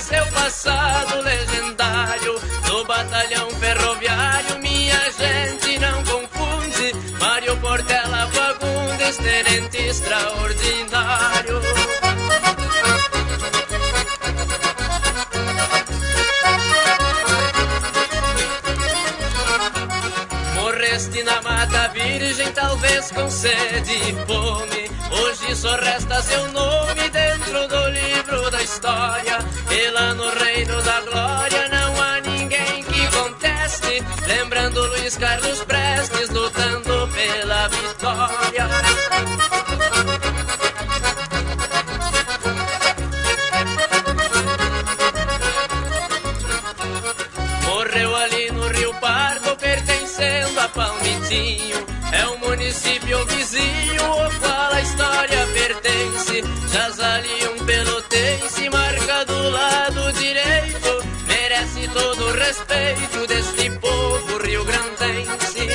seu passado legendário. No batalhão ferroviário minha gente não confunde, Mário Portela Fagundes, tenente extraordinário. Morreste na Mata Virgem, talvez com sede e fome. Hoje só resta seu nome dentro do livro da história. E lá no reino da glória não há ninguém que conteste, lembrando Luiz Carlos Prestes lutando pela vitória. Morreu ali no Rio Pardo, pertencendo a Palmitinho. É um município vizinho ao qual a história pertence. Jaz ali um pelotense, marca do lado direito, merece todo o respeito deste povo rio-grandense.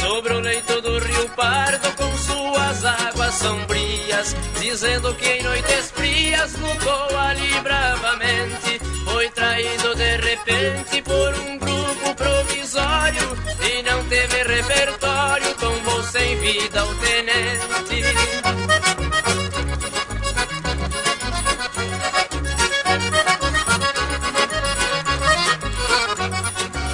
Sobre o leito do Rio Pardo, com suas águas sombrias, dizendo que em noites frias lutou ali bravamente. Foi traído de repente por um grupo provisório e não teve repertório, tombou sem vida o tenente.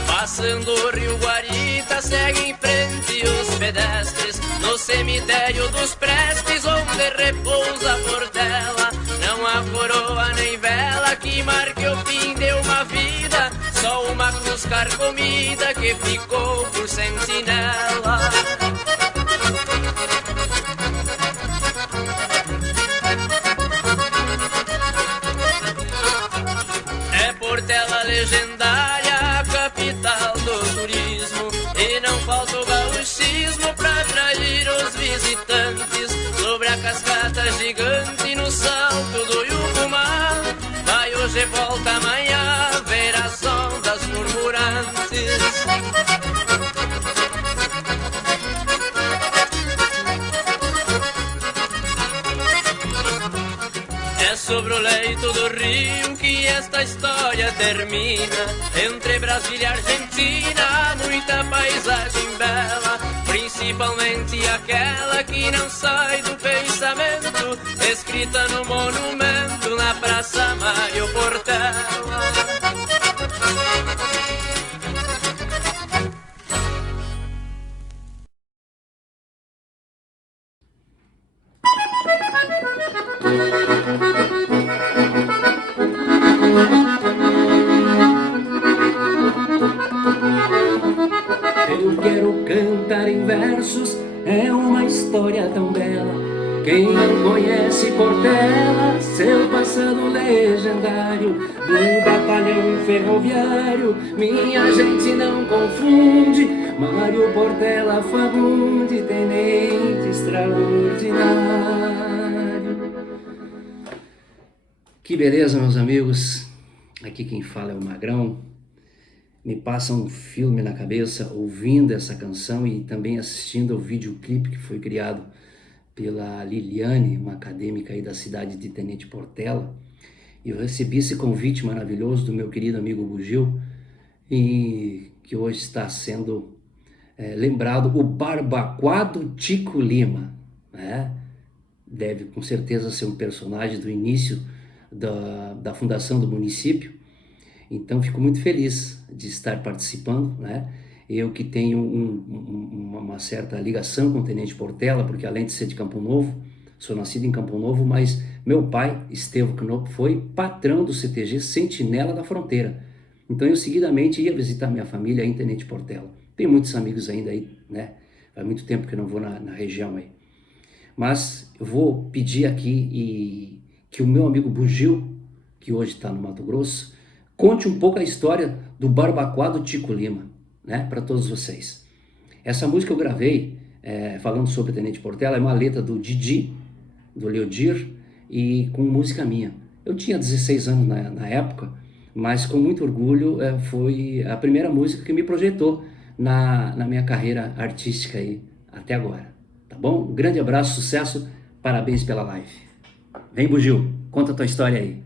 Passando o Rio Guarita, segue em frente os pedestres, no cemitério dos Prestes, onde repousa a Portela. Não há coroa nem vela que marque o fim de uma vida, só uma cruz carcomida que ficou por sentinela. É Portela legendária, a capital do turismo, e não falta o gauchismo pra atrair os visitantes. Sobre a cascata gigante no salto do Yucumã, vai hoje volta amanhã ver as ondas murmurantes. É sobre o leito do rio que esta história termina. Entre Brasília e Argentina há muita paisagem bela, principalmente aquela que não sai do pensamento, escrita no monumento na Praça Mário Portela. Eu quero cantar em versos, é uma história tão bela. Quem não conhece Portela, seu passado legendário, do batalhão ferroviário, minha gente não confunde, Mário Portela Fagundes, tenente extraordinário. Que beleza, meus amigos. Aqui quem fala é o Magrão. Me passa um filme na cabeça ouvindo essa canção e também assistindo ao videoclipe que foi criado pela Liliane, uma acadêmica aí da cidade de Tenente Portela. E eu recebi esse convite maravilhoso do meu querido amigo Bugio, e que hoje está sendo lembrado o Barbacoado Tico Lima, né? Deve com certeza ser um personagem do início da fundação do município. Então fico muito feliz de estar participando, né? Eu que tenho uma certa ligação com o Tenente Portela, porque além de ser de Campo Novo, sou nascido em Campo Novo, mas meu pai, Estevão Knopp, foi patrão do CTG Sentinela da Fronteira. Então eu seguidamente ia visitar minha família aí em Tenente Portela. Tenho muitos amigos ainda aí, né? Faz muito tempo que eu não vou na região aí. Mas eu vou pedir aqui que o meu amigo Bugio, que hoje está no Mato Grosso, conte um pouco a história do Barbacoado Tico Lima, né, para todos vocês. Essa música eu gravei falando sobre Tenente Portela, é uma letra do Didi, do Leodir, e com música minha. Eu tinha 16 anos na época, mas com muito orgulho foi a primeira música que me projetou na minha carreira artística aí até agora, tá bom? Um grande abraço, sucesso, parabéns pela live. Vem, Bugio, conta a tua história aí.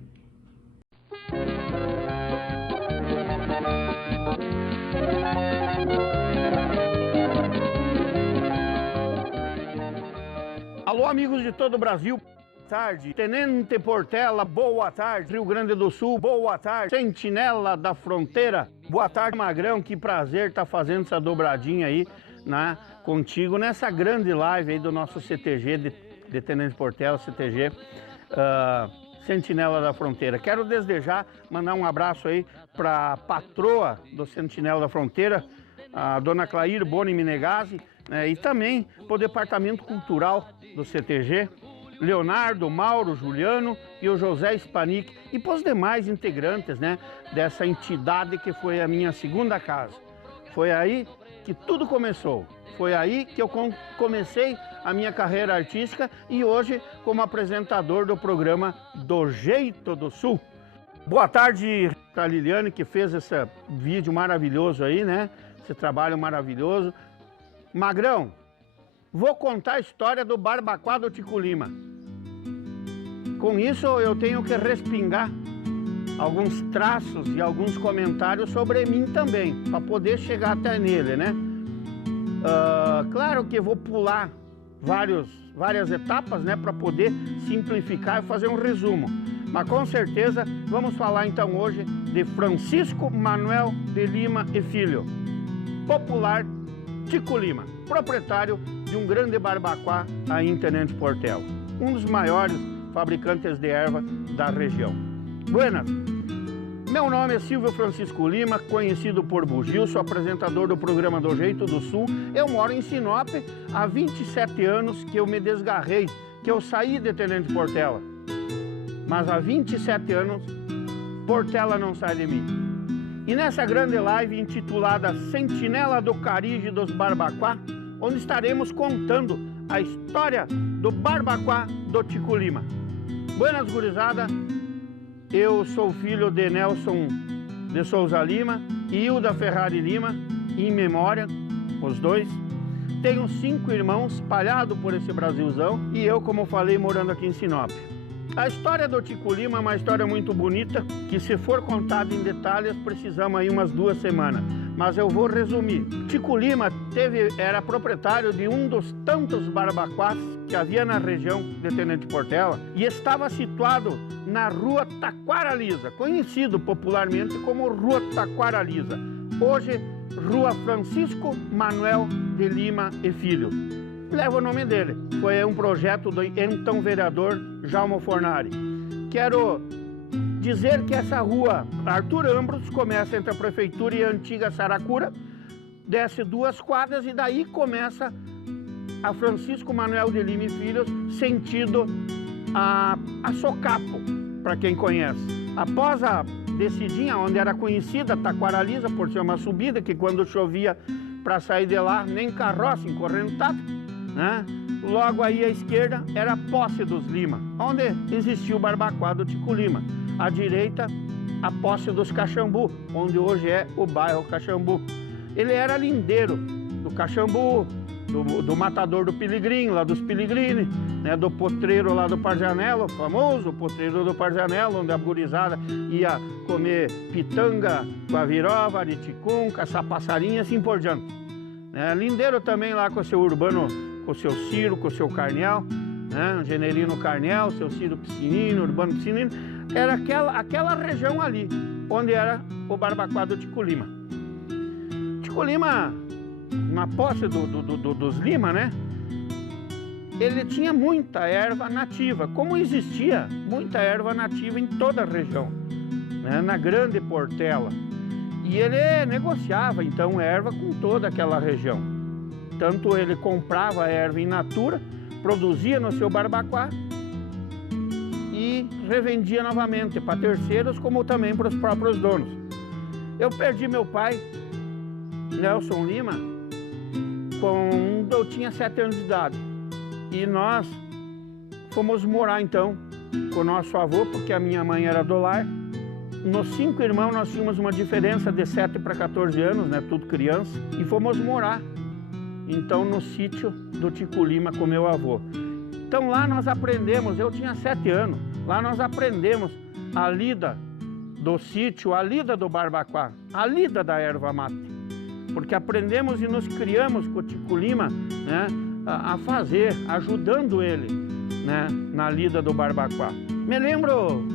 Alô, amigos de todo o Brasil, boa tarde. Tenente Portela, boa tarde. Rio Grande do Sul, boa tarde. Sentinela da Fronteira, boa tarde. Magrão, que prazer estar fazendo essa dobradinha aí, né, contigo nessa grande live aí do nosso CTG, de Tenente Portela, CTG, Sentinela da Fronteira. Quero desde já mandar um abraço aí para a patroa do Sentinela da Fronteira, a dona Clair Boni Menegazzi, né, e também para o Departamento Cultural do CTG, Leonardo, Mauro, Juliano e o José Spanik, e para os demais integrantes, né, dessa entidade que foi a minha segunda casa. Foi aí que tudo começou, foi aí que eu comecei a minha carreira artística e hoje como apresentador do programa Do Jeito do Sul. Boa tarde para a Liliane, que fez esse vídeo maravilhoso aí, né, esse trabalho maravilhoso. Magrão, vou contar a história do Barbacoa do Tico Lima. Com isso eu tenho que respingar alguns traços e alguns comentários sobre mim também, para poder chegar até nele, né? Claro que eu vou pular várias etapas, né, para poder simplificar e fazer um resumo. Mas com certeza vamos falar então hoje de Francisco Manuel de Lima e Filho, popular Tico Lima, proprietário de um grande barbacoa aí em Tenente Portela, um dos maiores fabricantes de erva da região. Buenas, meu nome é Silvio Francisco Lima, conhecido por Bugio, sou apresentador do programa Do Jeito do Sul. Eu moro em Sinop há 27 anos que eu me desgarrei, que eu saí de Tenente Portela. Mas há 27 anos, Portela não sai de mim. E nessa grande live intitulada Sentinela do Carige dos Barbacoa, onde estaremos contando a história do Barbacoa do Tico Lima. Buenas, gurizada, eu sou filho de Nelson de Souza Lima e Hilda Ferrari Lima, em memória, os dois. Tenho 5 irmãos espalhados por esse Brasilzão e eu, como falei, morando aqui em Sinop. A história do Tico Lima é uma história muito bonita, que se for contada em detalhes, precisamos aí umas 2 semanas. Mas eu vou resumir. Tico Lima era proprietário de um dos tantos barbacoás que havia na região de Tenente Portela e estava situado na Rua Taquaralisa, conhecido popularmente como Rua Taquaralisa, hoje Rua Francisco Manuel de Lima e Filho. Leva o nome dele. Foi um projeto do então vereador Jaume Fornari. Quero dizer que essa rua Arthur Ambros começa entre a prefeitura e a antiga Saracura, desce 2 quadras e daí começa a Francisco Manuel de Lima e Filhos, sentido a Socapo, para quem conhece. Após a descidinha, onde era conhecida Taquaralisa, por ser uma subida que quando chovia para sair de lá, nem carroça encorrentada, né? Logo aí à esquerda era a Posse dos Lima, onde existia o barbacoa do Tico Lima. À direita, a Posse dos Caxambu, onde hoje é o bairro Caxambu. Ele era lindeiro do Caxambu, do matador do Piligrim, lá dos Piligrini, né, do potreiro lá do Parjanelo, famoso potreiro do Parjanelo, onde a gurizada ia comer pitanga, guavirova, ariticum, caçar passarinho, assim por diante. Lindeiro também lá com o seu Urbano, com o seu Ciro, com o seu Carnel, né, Generino Carnel, seu Ciro Piscinino, Urbano Piscinino. Era aquela região ali, onde era o barbacoa do Tico Lima. Tico Lima, na posse dos Lima, né? Ele tinha muita erva nativa, como existia muita erva nativa em toda a região, né, na Grande Portela. E ele negociava, então, erva com toda aquela região. Tanto ele comprava a erva in natura, produzia no seu barbacoa e revendia novamente para terceiros, como também para os próprios donos. Eu perdi meu pai, Nelson Lima, quando eu tinha 7 anos de idade. E nós fomos morar então com o nosso avô, porque a minha mãe era do lar, nos 5 irmãos, nós tínhamos uma diferença de 7 para 14 anos, né? Tudo criança. E fomos morar, então, no sítio do Tico Lima com meu avô. Então lá nós aprendemos, eu tinha 7 anos, lá nós aprendemos a lida do sítio, a lida do barbacoa, a lida da erva mate. Porque aprendemos e nos criamos com o Tico Lima, né, a fazer, ajudando ele, né, na lida do barbacoa. Me lembro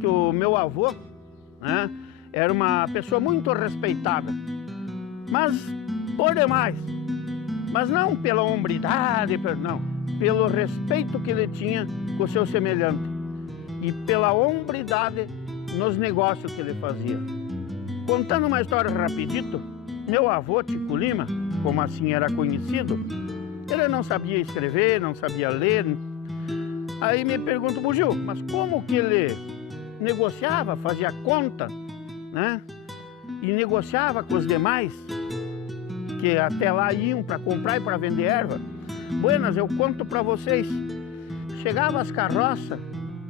que o meu avô, né, era uma pessoa muito respeitada, mas por demais. Mas não pela hombridade, não, pelo respeito que ele tinha com o seu semelhante e pela hombridade nos negócios que ele fazia. Contando uma história rapidito, meu avô Tico Lima, como assim era conhecido, ele não sabia escrever, não sabia ler. Aí me pergunto, Bugio, mas como que ele negociava, fazia conta, né? E negociava com os demais que até lá iam para comprar e para vender erva? Buenas, eu conto para vocês. Chegava as carroças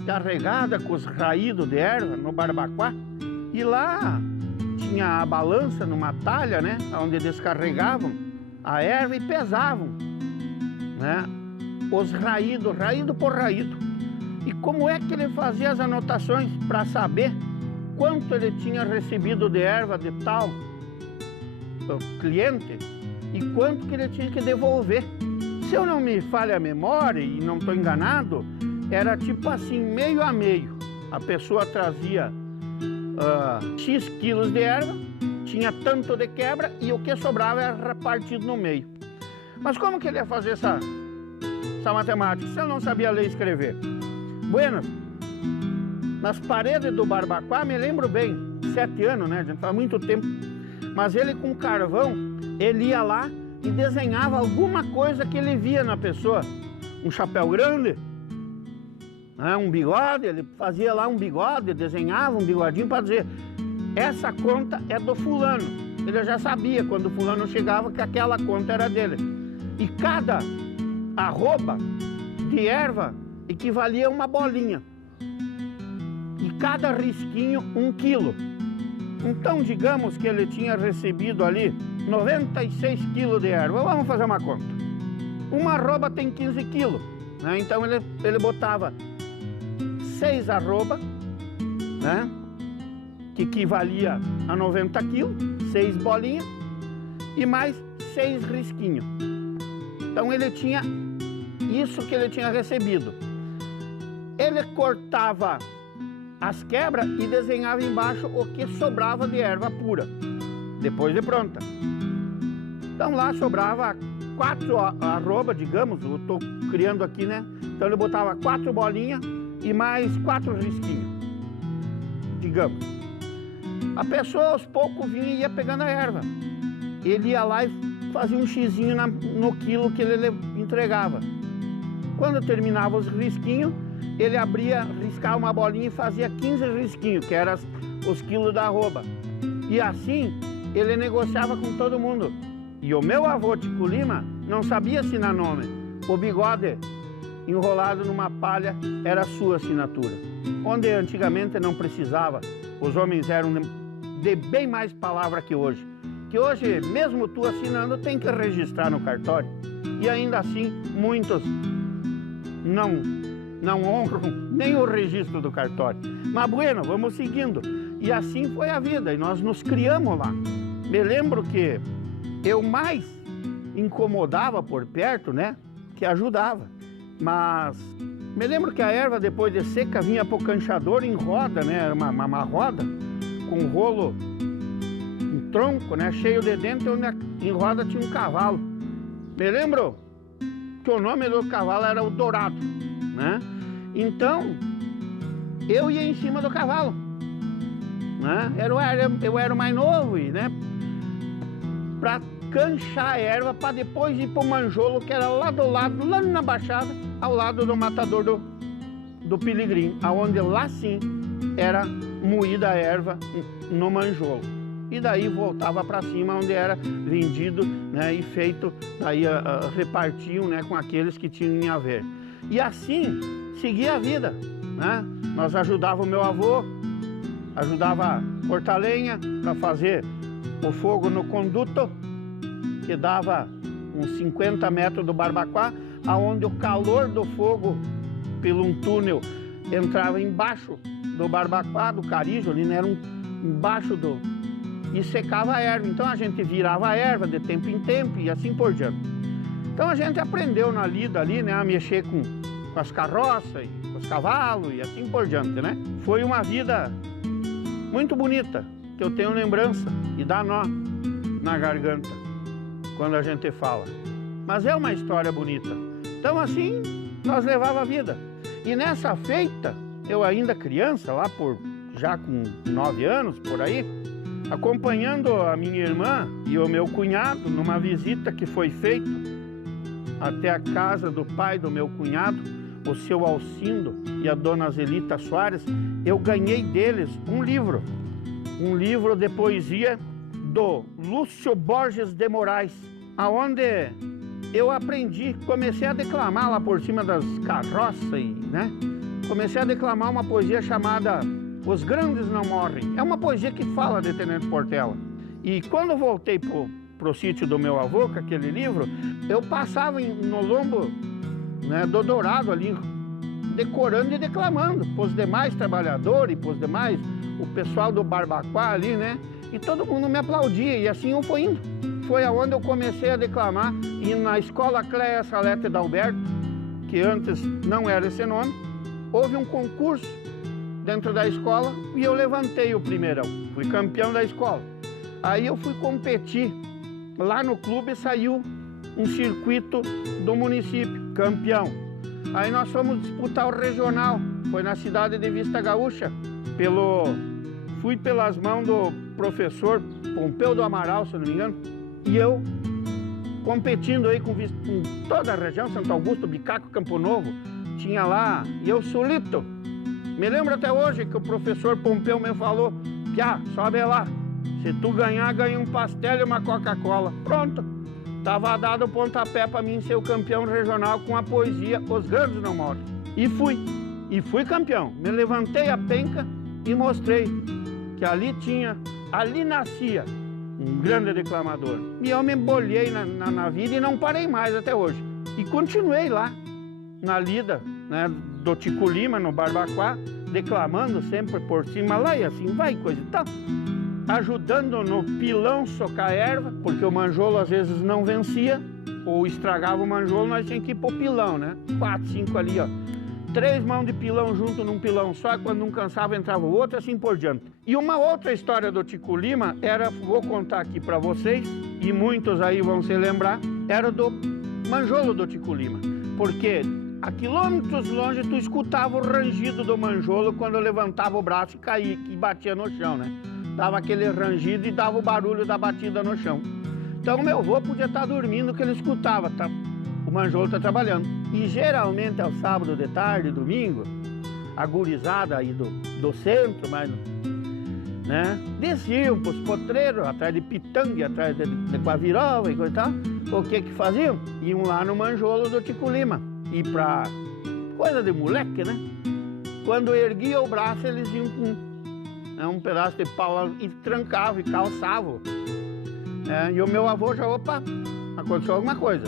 carregadas com os raídos de erva no barbacoa e lá tinha a balança numa talha, né? Onde descarregavam a erva e pesavam, né? Os raídos, raído por raído. E como é que ele fazia as anotações para saber quanto ele tinha recebido de erva de tal cliente e quanto que ele tinha que devolver? Se eu não me falha a memória e não estou enganado, era tipo assim, meio a meio. A pessoa trazia X quilos de erva, tinha tanto de quebra e o que sobrava era repartido no meio. Mas como que ele ia fazer essa matemática se ele não sabia ler e escrever? Buenas, nas paredes do barbacoa, me lembro bem, 7 anos, né, gente, faz muito tempo, mas ele com carvão, ele ia lá e desenhava alguma coisa que ele via na pessoa. Um chapéu grande, né, um bigode, ele fazia lá um bigode, desenhava um bigodinho para dizer, essa conta é do fulano. Ele já sabia quando o fulano chegava que aquela conta era dele. E cada arroba de erva equivalia a uma bolinha. E cada risquinho 1 quilo. Então digamos que ele tinha recebido ali 96 quilos de erva. Vamos fazer uma conta. Uma arroba tem 15 quilos, né? Então ele botava 6 arroba, né? Que equivalia a 90 quilos, 6 bolinhas e mais 6 risquinhos. Então ele tinha isso que ele tinha recebido. Ele cortava as quebras e desenhava embaixo o que sobrava de erva pura, depois de pronta. Então lá sobrava 4 arroba, digamos, eu estou criando aqui, né? Então ele botava 4 bolinhas e mais 4 risquinhos, digamos. A pessoa aos poucos vinha e ia pegando a erva. Ele ia lá e fazia um xizinho no quilo que ele entregava. Quando terminava os risquinhos, ele abria, riscava uma bolinha e fazia 15 risquinhos, que eram os quilos da arroba. E assim, ele negociava com todo mundo. E o meu avô Tico Lima não sabia assinar nome. O bigode enrolado numa palha era a sua assinatura. Onde antigamente não precisava, os homens eram de bem mais palavra que hoje. Que hoje, mesmo tu assinando, tem que registrar no cartório. E ainda assim, muitos não honram nem o registro do cartório. Mas bueno, vamos seguindo. E assim foi a vida, e nós nos criamos lá. Me lembro que eu mais incomodava por perto, né, que ajudava. Mas me lembro que a erva, depois de seca, vinha pro canchador em roda, né, era uma roda com um rolo, um tronco, né, cheio de dentro, onde em roda tinha um cavalo. Me lembro que o nome do cavalo era o Dourado, né? Então, eu ia em cima do cavalo, né? Eu era o mais novo, né? Para canchar a erva, para depois ir para o manjolo, que era lá do lado, lá na baixada, ao lado do matador do Piligrim, aonde lá sim era moída a erva no manjolo. E daí voltava para cima, onde era vendido, né, e feito, daí repartiam, né, com aqueles que tinham a ver. E assim seguia a vida, né? Nós ajudávamos o meu avô, ajudava a cortar lenha para fazer o fogo no conduto, que dava uns 50 metros do Barbacoa, aonde o calor do fogo, pelo um túnel, entrava embaixo do Barbacoa, do Carijo, ali, né? Era embaixo do... e secava a erva. Então a gente virava a erva de tempo em tempo e assim por diante. Então a gente aprendeu na lida ali, né, a mexer com as carroças, com os cavalos e assim por diante, né? Foi uma vida muito bonita, que eu tenho lembrança e dá nó na garganta quando a gente fala. Mas é uma história bonita. Então assim nós levava a vida. E nessa feita, eu ainda criança, lá já com 9 anos, por aí, acompanhando a minha irmã e o meu cunhado numa visita que foi feita até a casa do pai do meu cunhado, o seu Alcindo e a dona Zelita Soares, eu ganhei deles um livro de poesia do Lúcio Borges de Moraes, aonde eu aprendi, comecei a declamar lá por cima das carroças, né? Comecei a declamar uma poesia chamada Os Grandes Não Morrem. É uma poesia que fala de Tenente Portela. E quando eu voltei pro sítio do meu avô, com aquele livro, eu passava no lombo, né, do Dourado ali, decorando e declamando para os demais trabalhadores, para os demais, o pessoal do Barbacoa ali, né? E todo mundo me aplaudia, e assim eu fui indo. Foi aonde eu comecei a declamar, e na escola Cléia Salete d'Alberto, que antes não era esse nome, houve um concurso dentro da escola e eu levantei o primeirão, fui campeão da escola. Aí eu fui competir lá no clube, saiu um circuito do município, campeão. Aí nós fomos disputar o regional, foi na cidade de Vista Gaúcha, fui pelas mãos do professor Pompeu do Amaral, se não me engano, e eu competindo aí com toda a região, Santo Augusto, Bicaco, Campo Novo, tinha lá, e eu solito. Me lembro até hoje que o professor Pompeu me falou, Piá, sobe lá, se tu ganhar, ganha um pastel e uma Coca-Cola. Pronto, tava dado o pontapé para mim ser o campeão regional com a poesia Os Grandes Não Morrem. E fui campeão. Me levantei a penca e mostrei que ali nascia um grande declamador. E eu me embolhei na vida e não parei mais até hoje. E continuei lá, na lida, né, do Tico Lima, no Barbacoa, declamando sempre por cima lá e assim vai, coisa e tal. Ajudando no pilão socar erva, porque o manjolo às vezes não vencia, ou estragava o manjolo, nós tínhamos que ir pro pilão, né? 4, 5 ali, ó. 3 mãos de pilão junto num pilão só, quando um cansava entrava o outro, assim por diante. E uma outra história do Tico Lima vou contar aqui para vocês, e muitos aí vão se lembrar, era do manjolo do Tico Lima. Porque a quilômetros longe tu escutava o rangido do manjolo quando eu levantava o braço e caía, e batia no chão, né? Dava aquele rangido e dava o barulho da batida no chão. Então meu avô podia estar dormindo que ele escutava, tá? O manjolo está trabalhando. E geralmente ao sábado de tarde, domingo, a gurizada aí do centro, mas, né, desciam para os potreiros, atrás de pitanga, atrás de guavirova e coisa e tal. O que faziam? Iam lá no manjolo do Tico Lima. E pra coisa de moleque, né? Quando erguia o braço, eles iam com um pedaço de pau lá e trancavam e calçavam. E o meu avô já, opa, aconteceu alguma coisa.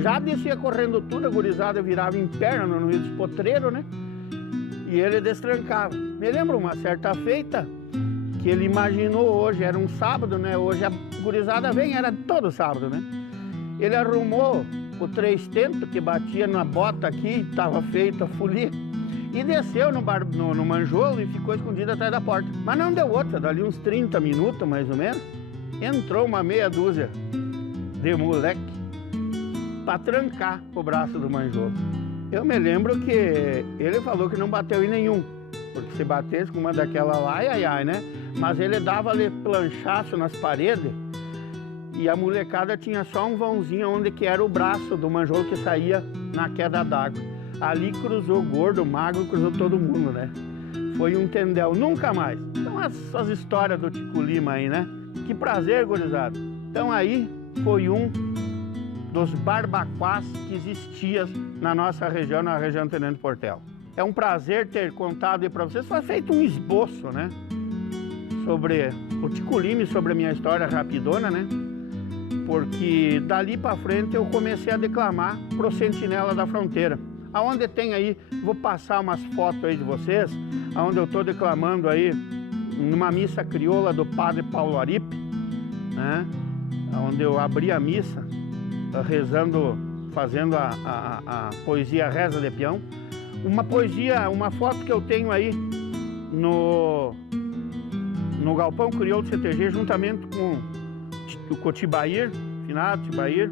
Já descia correndo tudo, a gurizada virava em perna no meio dos potreiros, né? E ele destrancava. Me lembro uma certa feita que ele imaginou hoje, era um sábado, né? Hoje a gurizada vem, era todo sábado, né? Ele arrumou o 3 tentos que batia na bota aqui, estava feito a folia, e desceu no manjolo e ficou escondido atrás da porta. Mas não deu outra, dali uns 30 minutos mais ou menos, entrou uma meia dúzia de moleque para trancar o braço do manjolo. Eu me lembro que ele falou que não bateu em nenhum, porque se batesse com uma daquela lá, ai, né? Mas ele dava-lhe planchaço nas paredes e a molecada tinha só um vãozinho onde que era o braço do manjolo que saía na queda d'água. Ali cruzou gordo, magro, cruzou todo mundo, né? Foi um tendel, nunca mais. Então essas histórias do Tico Lima aí, né? Que prazer, gurizada. Então aí foi um dos barbacoás que existia na nossa região, na região do Tenente Portela. É um prazer ter contado aí para vocês, foi feito um esboço, né? sobre o Ticulime, sobre a minha história rapidona, né? Porque dali para frente eu comecei a declamar pro Sentinela da Fronteira. Aonde tem aí, vou passar umas fotos aí de vocês, aonde eu tô declamando aí numa missa crioula do Padre Paulo Aripe, né? Onde eu abri a missa rezando, fazendo a poesia Reza de Peão. Uma poesia, uma foto que eu tenho aí no Galpão Crioulo do CTG, juntamente com o Tibair, finado Tibair,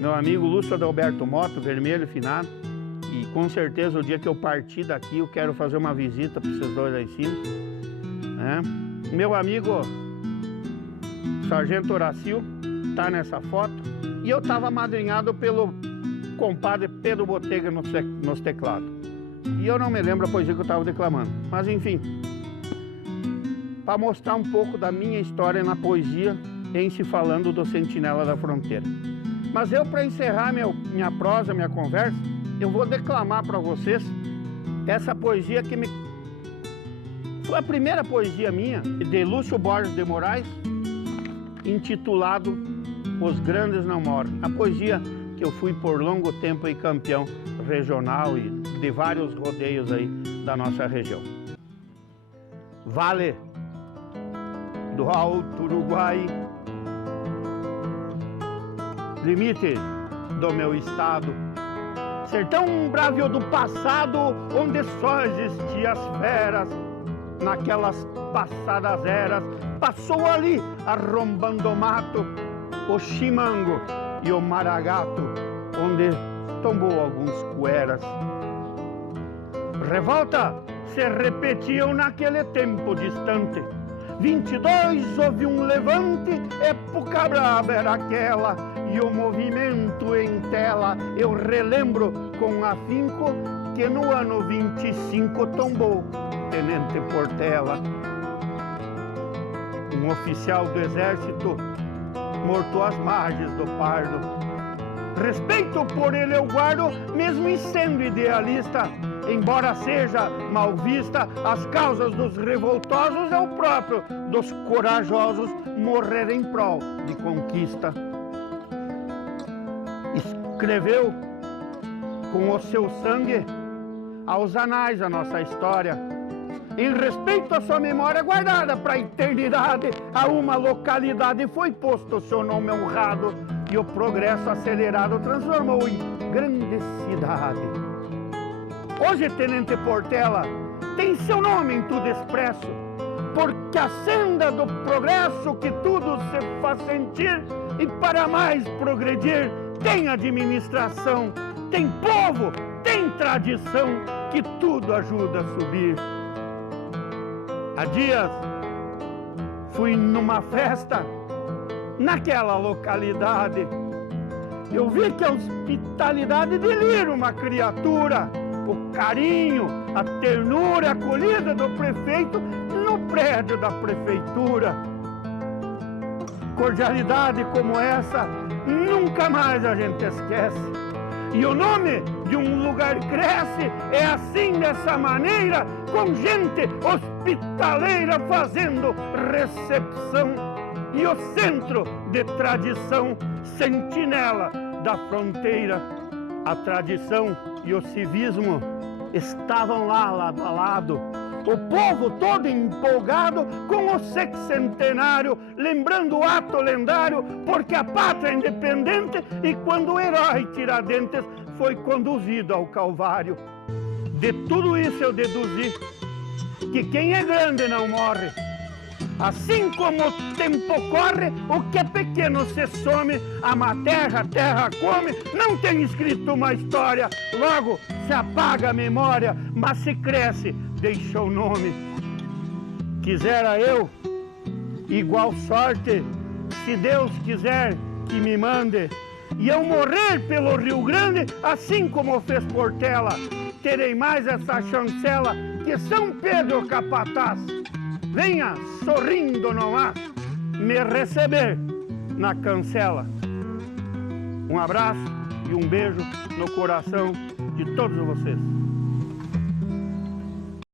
meu amigo Lúcio Adalberto Mota, vermelho, finado. E com certeza o dia que eu partir daqui eu quero fazer uma visita para vocês dois lá em cima, né? Meu amigo Sargento Horácio tá nessa foto, e eu estava amadrinhado pelo compadre Pedro Botega nos teclados. E eu não me lembro a poesia que eu estava declamando, mas enfim, para mostrar um pouco da minha história na poesia em se falando do Sentinela da Fronteira. Mas eu, para encerrar minha prosa, minha conversa, eu vou declamar para vocês essa poesia que foi a primeira poesia minha, de Lúcio Borges de Moraes, intitulado Os Grandes Não Morrem. A poesia que eu fui por longo tempo campeão regional e de vários rodeios aí da nossa região. Vale do Alto Uruguai, limite do meu estado, sertão bravio do passado, onde só existiam as feras. Naquelas passadas eras, passou ali, arrombando o mato, o chimango e o maragato, onde tombou alguns cueras. Revolta se repetiam naquele tempo distante. 22 houve um levante, época brava era aquela, e o movimento em tela eu relembro com afinco que no ano 25 tombou Tenente Portela, um oficial do exército morto às margens do Pardo. Respeito por ele eu guardo, mesmo em sendo idealista, embora seja mal vista, as causas dos revoltosos é o próprio dos corajosos morrer em prol de conquista. Escreveu com o seu sangue aos anais a nossa história, em respeito à sua memória guardada para a eternidade. A uma localidade foi posto o seu nome honrado, e o progresso acelerado transformou em grande cidade. Hoje Tenente Portela tem seu nome em tudo expresso, porque a senda do progresso que tudo se faz sentir, e para mais progredir tem administração, tem povo, tem tradição, que tudo ajuda a subir. Há dias fui numa festa naquela localidade. Eu vi que a hospitalidade delira uma criatura, o carinho, a ternura, a acolhida do prefeito no prédio da prefeitura. Cordialidade como essa nunca mais a gente esquece. E o nome de um lugar cresce, é assim, dessa maneira, com gente hospitaleira fazendo recepção. E o centro de tradição, Sentinela da Fronteira. A tradição e o civismo estavam lá, lado a lado. O povo todo empolgado com o sexcentenário, lembrando o ato lendário, porque a pátria é independente, e quando o herói Tiradentes foi conduzido ao Calvário. De tudo isso eu deduzi que quem é grande não morre. Assim como o tempo corre, o que é pequeno se some, a terra come, não tem escrito uma história, logo se apaga a memória, mas se cresce, deixa o nome. Quisera eu igual sorte, se Deus quiser que me mande, e eu morrer pelo Rio Grande, assim como fez Portela, terei mais essa chancela que São Pedro Capataz. Venha sorrindo nomás me receber na cancela. Um abraço e um beijo no coração de todos vocês.